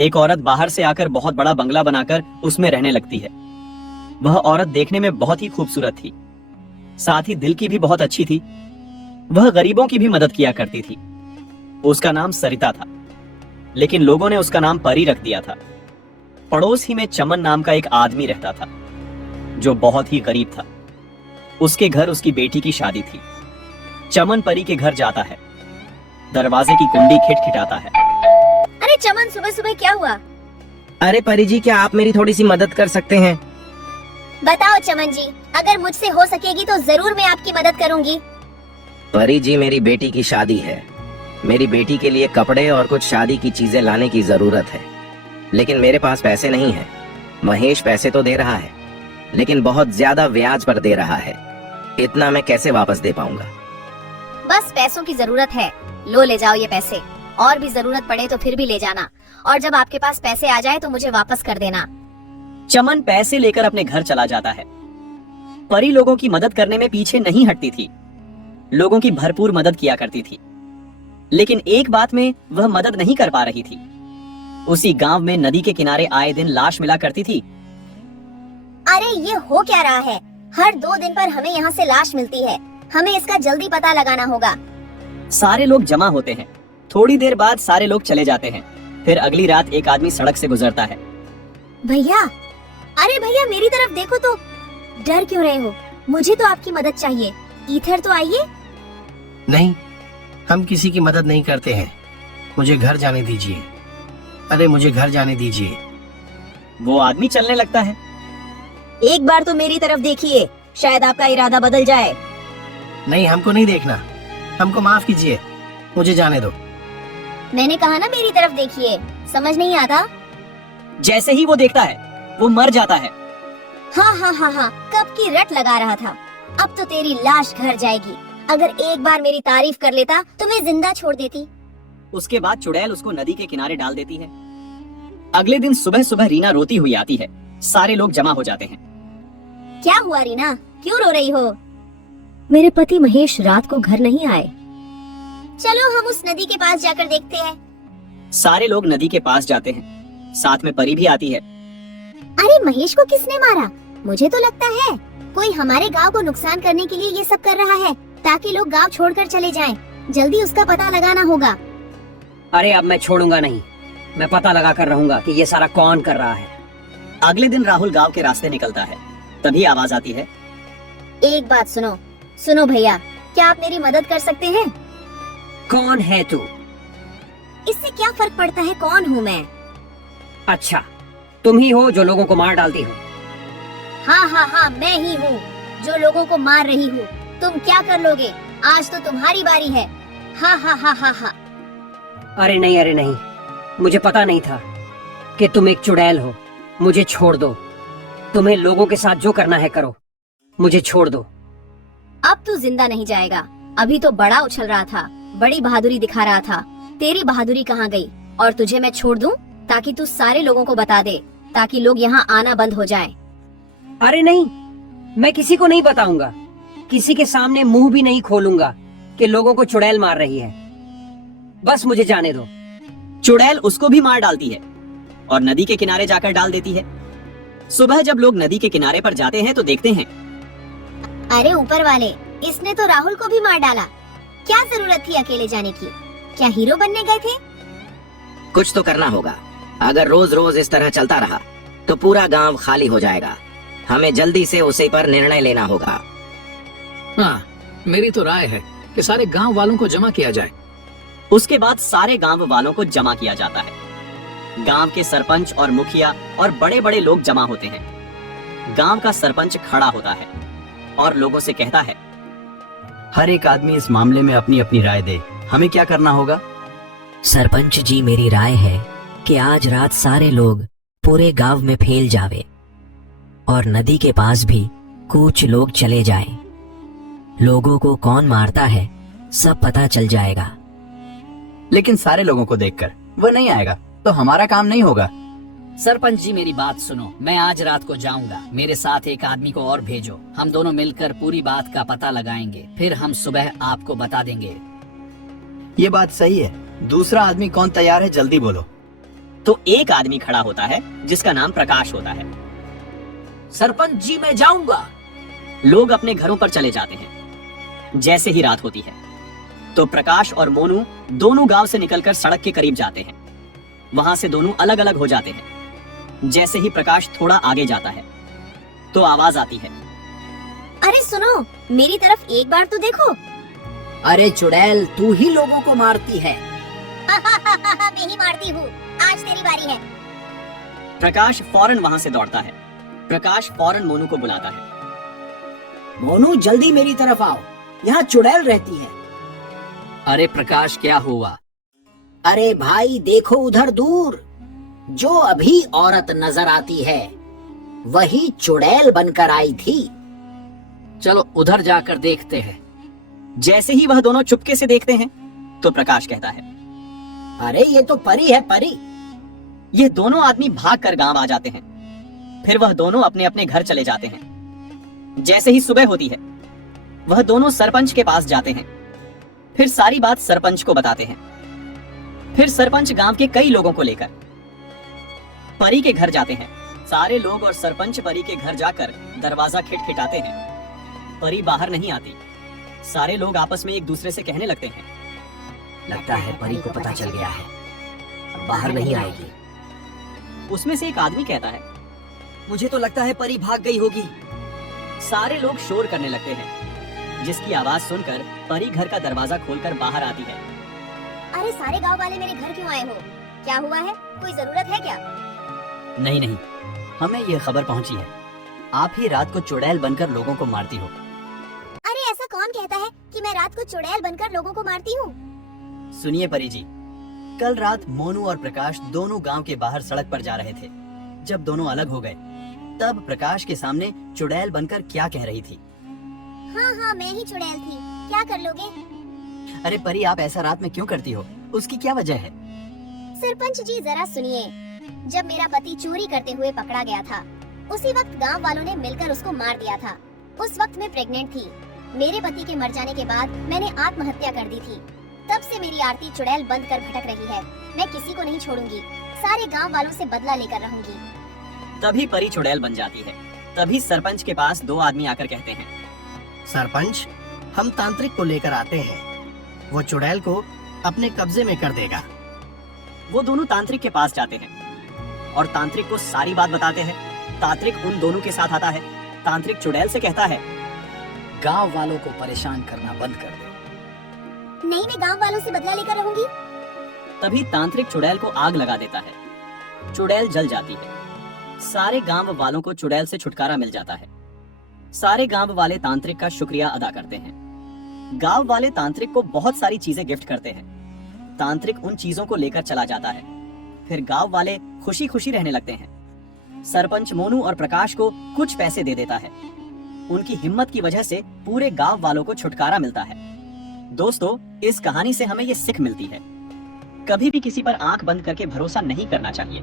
एक औरत बाहर से आकर बहुत बड़ा बंगला बनाकर उसमें रहने लगती है। वह औरत देखने में बहुत ही खूबसूरत थी, साथ ही दिल की भी बहुत अच्छी थी। वह गरीबों की भी मदद किया करती थी। उसका नाम सरिता था, लेकिन लोगों ने उसका नाम परी रख दिया था। पड़ोस ही में चमन नाम का एक आदमी रहता था, जो बहुत ही गरीब था। उसके घर उसकी बेटी की शादी थी। चमन परी के घर जाता है, दरवाजे की कुंडी खिटखिटाता है। अरे चमन, सुबह सुबह क्या हुआ? अरे परी जी, क्या आप मेरी थोड़ी सी मदद कर सकते हैं? बताओ चमन जी, अगर मुझसे हो सकेगी तो जरूर मैं आपकी मदद करूंगी। परी जी, मेरी बेटी की शादी है। मेरी बेटी के लिए कपड़े और कुछ शादी की चीजें लाने की जरूरत है, लेकिन मेरे पास पैसे नहीं है। महेश पैसे तो दे रहा है, लेकिन बहुत ज्यादा ब्याज पर दे रहा है। इतना मैं कैसे वापस दे पाऊंगा? बस पैसों की जरूरत है, लो ले जाओ ये पैसे। और भी जरूरत पड़े तो फिर भी ले जाना, और जब आपके पास पैसे आ जाए तो मुझे वापस कर देना। चमन पैसे लेकर अपने घर चला जाता है। परी लोगों की मदद करने में पीछे नहीं हटती थी, लोगों की भरपूर मदद किया करती थी। लेकिन एक बात में वह मदद नहीं कर पा रही थी। उसी गांव में नदी के किनारे आए दिन लाश मिला करती थी। अरे ये हो क्या रहा है? हर 2 दिन पर हमें यहाँ से लाश मिलती है। हमें इसका जल्दी पता लगाना होगा। सारे लोग जमा होते हैं। थोड़ी देर बाद सारे लोग चले जाते हैं। फिर अगली रात एक आदमी सड़क से गुजरता है। भैया, अरे भैया मेरी तरफ देखो तो। डर क्यों रहे हो? मुझे तो आपकी मदद चाहिए। इधर तो आइए। नहीं, हम किसी की मदद नहीं करते हैं। मुझे घर जाने दीजिए। अरे मुझे घर जाने दीजिए। वो आदमी चलने लगता है। एक बार तो मेरी तरफ देखिए, शायद आपका इरादा बदल जाए। नहीं, हमको नहीं देखना। हमको माफ कीजिए, मुझे जाने दो। मैंने कहा ना मेरी तरफ देखिए, समझ नहीं आता? जैसे ही वो देखता है, वो मर जाता है। हाँ हाँ हाँ हाँ, कब की रट लगा रहा था। अब तो तेरी लाश घर जाएगी। अगर एक बार मेरी तारीफ कर लेता तो मैं जिंदा छोड़ देती। उसके बाद चुड़ैल उसको नदी के किनारे डाल देती है। अगले दिन सुबह सुबह रीना रोती हुई आती है। सारे लोग जमा हो जाते हैं। क्या हुआ रीना, क्यों रो रही हो? मेरे पति महेश रात को घर नहीं आए। चलो हम उस नदी के पास जाकर देखते हैं। सारे लोग नदी के पास जाते हैं। साथ में परी भी आती है। अरे महेश को किसने मारा? मुझे तो लगता है कोई हमारे गांव को नुकसान करने के लिए ये सब कर रहा है, ताकि लोग गांव छोड़कर चले जाएं। जल्दी उसका पता लगाना होगा। अरे अब मैं छोड़ूंगा नहीं, मैं पता लगा कर रहूंगा कि ये सारा कौन कर रहा है। अगले दिन राहुल गांव के रास्ते निकलता है। तभी आवाज आती है। एक बात सुनो, सुनो भैया, क्या आप मेरी मदद कर सकते हैं? कौन है तू? इससे क्या फर्क पड़ता है कौन हूँ मैं? अच्छा, तुम ही हो जो लोगों को मार डालती हो। हाँ हाँ हाँ, मैं ही हूँ जो लोगों को मार रही हूँ। तुम क्या कर लोगे? आज तो तुम्हारी बारी है। हाँ हाँ हाँ हाँ हाँ। अरे नहीं, मुझे पता नहीं था कि तुम एक चुड़ैल हो। मुझे छोड़ दो। तुम्हें लोगों के साथ जो करना है करो, मुझे छोड़ दो। अब तू जिंदा नहीं जाएगा। अभी तो बड़ा उछल रहा था, बड़ी बहादुरी दिखा रहा था। तेरी बहादुरी कहाँ गई? और तुझे मैं छोड़ दूं ताकि तू सारे लोगों को बता दे, ताकि लोग यहाँ आना बंद हो जाए। अरे नहीं, मैं किसी को नहीं बताऊंगा। किसी के सामने मुंह भी नहीं खोलूंगा कि लोगों को चुड़ैल मार रही है। बस मुझे जाने दो। चुड़ैल उसको भी मार डालती है और नदी के किनारे जाकर डाल देती है। सुबह जब लोग नदी के किनारे पर जाते हैं तो देखते हैं, अरे ऊपर वाले, इसने तो राहुल को भी मार डाला। क्या जरूरत थी अकेले जाने की? क्या हीरो बनने गए थे? कुछ तो करना होगा। अगर रोज रोज इस तरह चलता रहा तो पूरा गांव खाली हो जाएगा। हमें जल्दी से उसी पर निर्णय लेना होगा। हाँ, मेरी तो राय है कि सारे गांव वालों को जमा किया जाए। उसके बाद सारे गांव वालों को जमा किया जाता है। गांव के सरपंच और मुखिया और बड़े बड़े लोग जमा होते हैं। गांव का सरपंच खड़ा होता है और लोगों से कहता है, हर एक आदमी इस मामले में अपनी अपनी राय दे। हमें क्या करना होगा? सरपंच जी, मेरी राय है कि आज रात सारे लोग पूरे गांव में फैल जावे और नदी के पास भी कुछ लोग चले जाएं। लोगों को कौन मारता है सब पता चल जाएगा। लेकिन सारे लोगों को देखकर वह नहीं आएगा तो हमारा काम नहीं होगा। सरपंच जी मेरी बात सुनो, मैं आज रात को जाऊंगा। मेरे साथ एक आदमी को और भेजो। हम दोनों मिलकर पूरी बात का पता लगाएंगे, फिर हम सुबह आपको बता देंगे। ये बात सही है। दूसरा आदमी कौन तैयार है? जल्दी बोलो। तो एक आदमी खड़ा होता है जिसका नाम प्रकाश होता है। सरपंच जी मैं जाऊंगा। लोग अपने घरों पर चले जाते हैं। जैसे ही रात होती है तो प्रकाश और मोनू दोनों गांव से निकलकर सड़क के करीब जाते हैं। वहां से दोनों अलग अलग हो जाते हैं। जैसे ही प्रकाश थोड़ा आगे जाता है तो आवाज आती है, अरे सुनो, मेरी तरफ एक बार तो देखो। अरे चुड़ैल, तू ही लोगों को मारती है। मैं ही मारती हूँ, आज तेरी बारी है। प्रकाश फौरन वहां से दौड़ता है। प्रकाश फौरन मोनू को बुलाता है। मोनू जल्दी मेरी तरफ आओ, यहाँ चुड़ैल रहती है। अरे प्रकाश, क्या हुआ? अरे भाई देखो उधर दूर, जो अभी औरत नजर आती है वही चुड़ैल बनकर आई थी। चलो उधर जाकर देखते हैं। जैसे ही वह दोनों चुपके से देखते हैं तो प्रकाश कहता है, अरे ये तो परी है, परी। ये दोनों आदमी भागकर गांव आ जाते हैं। फिर वह दोनों अपने अपने घर चले जाते हैं। जैसे ही सुबह होती है वह दोनों सरपंच के पास जाते हैं। फिर सारी बात सरपंच को बताते हैं। फिर सरपंच गांव के कई लोगों को लेकर परी के घर जाते हैं। सारे लोग और सरपंच परी के घर जाकर दरवाजा खिटखिटाते हैं। परी बाहर नहीं आती। सारे लोग आपस में एक दूसरे से कहने लगते हैं, लगता है परी को पता चल गया है, अब बाहर नहीं आएगी। उसमें से एक आदमी कहता है, मुझे तो लगता है परी भाग गई होगी। सारे लोग शोर करने लगते हैं, जिसकी आवाज सुनकर परी घर का दरवाजा खोलकर बाहर आती है। अरे सारे गांव वाले मेरे घर क्यों आए हो? क्या हुआ है? कोई जरूरत है क्या? नहीं नहीं, हमें ये खबर पहुंची है, आप ही रात को चुड़ैल बनकर लोगों को मारती हो। अरे ऐसा कौन कहता है कि मैं रात को चुड़ैल बनकर लोगों को मारती हूँ? सुनिए परी जी, कल रात मोनू और प्रकाश दोनों गांव के बाहर सड़क पर जा रहे थे। जब दोनों अलग हो गए तब प्रकाश के सामने चुड़ैल बनकर क्या कह रही थी। हाँ, मैं ही चुड़ैल थी, क्या कर लोगे? अरे परी, आप ऐसा रात में क्यों करती हो? उसकी क्या वजह है? सरपंच जी जरा सुनिए, जब मेरा पति चोरी करते हुए पकड़ा गया था उसी वक्त गांव वालों ने मिलकर उसको मार दिया था। उस वक्त मैं प्रेग्नेंट थी। मेरे पति के मर जाने के बाद मैंने आत्महत्या कर दी थी। तब से मेरी आरती चुड़ैल बंद कर भटक रही है। मैं किसी को नहीं छोड़ूंगी, सारे गांव वालों से बदला लेकर रहूंगी। तभी परी चुड़ैल बन जाती है। तभी सरपंच के पास दो आदमी आकर कहते हैं, सरपंच, हम तांत्रिक को लेकर आते हैं, वो चुड़ैल को अपने कब्जे में कर देगा। वो दोनों तांत्रिक के पास जाते हैं और तांत्रिक को सारी बात बताते हैं। तांत्रिक उन दोनों के साथ आता है। तांत्रिक चुड़ैल से कहता है, गांव वालों को परेशान करना बंद कर दे। नहीं, मैं गांव वालों से बदला लेकर रहूंगी। तभी तांत्रिक चुड़ैल को आग लगा देता है। चुड़ैल जल जाती है। सारे गांव वालों को चुड़ैल से छुटकारा मिल जाता है। सारे गांव वाले तांत्रिक का शुक्रिया अदा करते हैं। गांव वाले तांत्रिक को बहुत सारी चीजें गिफ्ट करते हैं। तांत्रिक उन चीजों को लेकर चला जाता है। फिर गांव वाले खुशी खुशी रहने लगते हैं। सरपंच मोनू और प्रकाश को कुछ पैसे दे देता है। उनकी हिम्मत की वजह से पूरे गांव वालों को छुटकारा मिलता है। दोस्तों, इस कहानी से हमें ये सीख मिलती है, कभी भी किसी पर आंख बंद करके भरोसा नहीं करना चाहिए।